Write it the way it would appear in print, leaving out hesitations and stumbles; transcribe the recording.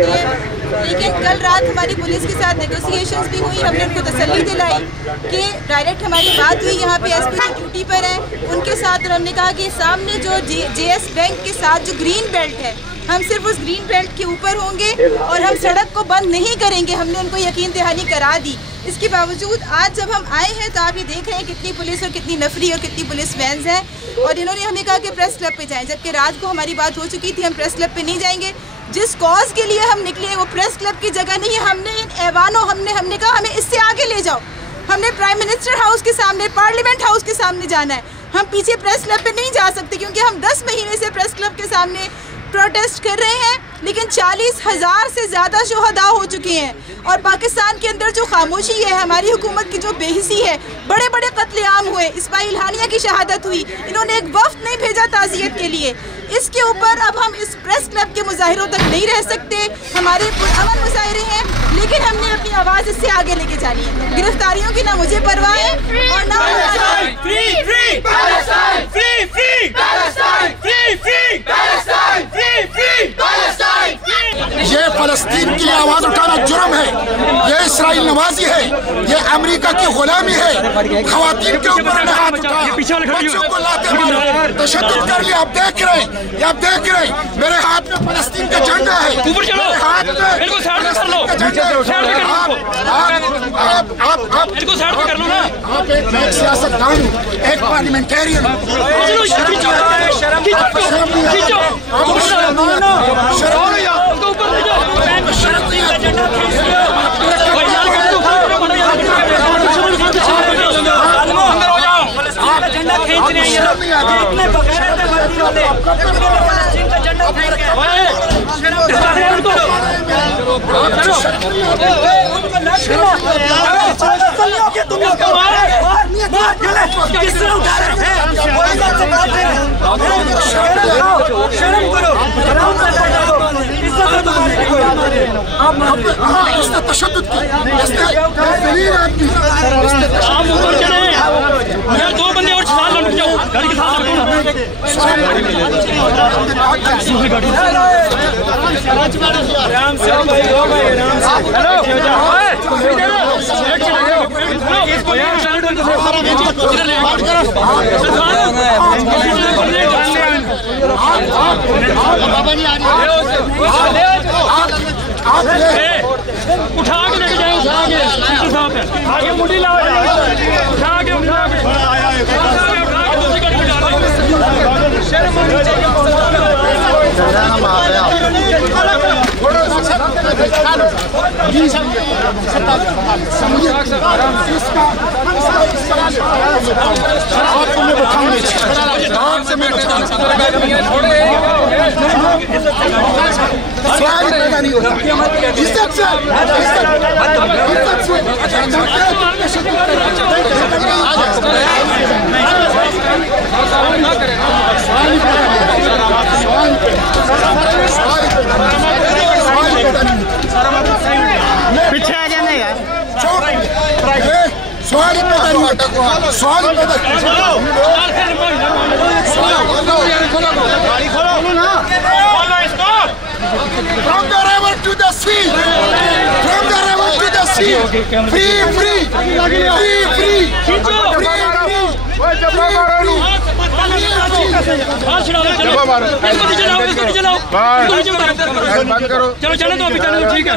होती है। लेकिन कल रात हमारी पुलिस के साथ नेगोशिएशंस भी हुई, हमने उनको तसल्ली दिलाई कि डायरेक्ट हमारी बात हुई यहाँ पे एसपी जो ड्यूटी पर है उनके साथ, और हमने कहा कि सामने जो जेएस बैंक के साथ जो ग्रीन बेल्ट है, हम सिर्फ उस ग्रीन बेल्ट के ऊपर होंगे और हम सड़क को बंद नहीं करेंगे। हमने उनको यकीन दहानी करा दी। इसके बावजूद आज जब हम आए हैं तो आप ये देख रहे हैं कितनी पुलिस और कितनी नफरी और कितनी पुलिस वैन्स हैं, और इन्होंने हमें कहा कि प्रेस क्लब पे जाएं, जबकि रात को हमारी बात हो चुकी थी, हम प्रेस क्लब पे नहीं जाएंगे। जिस कॉज के लिए हम निकले वो प्रेस क्लब की जगह नहीं है। हमने इन ऐवानों हमने कहा हमें इससे आगे ले जाओ, हमने प्राइम मिनिस्टर हाउस के सामने, पार्लियामेंट हाउस के सामने जाना है, हम पीछे प्रेस क्लब पे नहीं जा सकते, क्योंकि हम 10 महीने से प्रेस क्लब के सामने प्रोटेस्ट कर रहे हैं, लेकिन 40,000 से ज़्यादा शोहदा हो चुके हैं। और पाकिस्तान के अंदर जो खामोशी है, हमारी हुकूमत की जो बेहिसी है, बड़े बड़े कत्लेआम हुए, इस्माइल हानिया की शहादत हुई, इन्होंने एक वफ्द नहीं भेजा ताज़ियत के लिए। इसके ऊपर अब हम इस प्रेस क्लब के मुजाहिरों तक नहीं रह सकते। हमारे पुरअमन मुजाहिरे हैं, लेकिन हमने अपनी आवाज़ इससे आगे लेके जानी है। गिरफ्तारियों की ना मुझे परवाह है और ना ये फलस्तीन की आवाज उठाना जुर्म है, ये इसराइल नवाजी है, ये अमेरिका की गुलामी है। खवातीन के ऊपर ने हाथ उठाया, बच्चों को लाते मारे, तशद्दुद कर लिया। आप देख रहे हैं, आप देख रहे हैं, मेरे हाथ में फलस्तीन का झंडा है, मेरे हाथ में फलस्तीन का झंडा है। आप एक सियासतदान हो, एक पार्लियामेंटेरियन तशद्दुद दो बंदे और साथ लौट जाओ, गाड़ी के साथ आराम से उठा के लेके जाए, आगे मुड़ी लाओ, उठा के पीछे आ जाना यार, सवाल from the river to the sea, from the river to the sea, free. चलो चलो तो अभी चलो, ठीक है।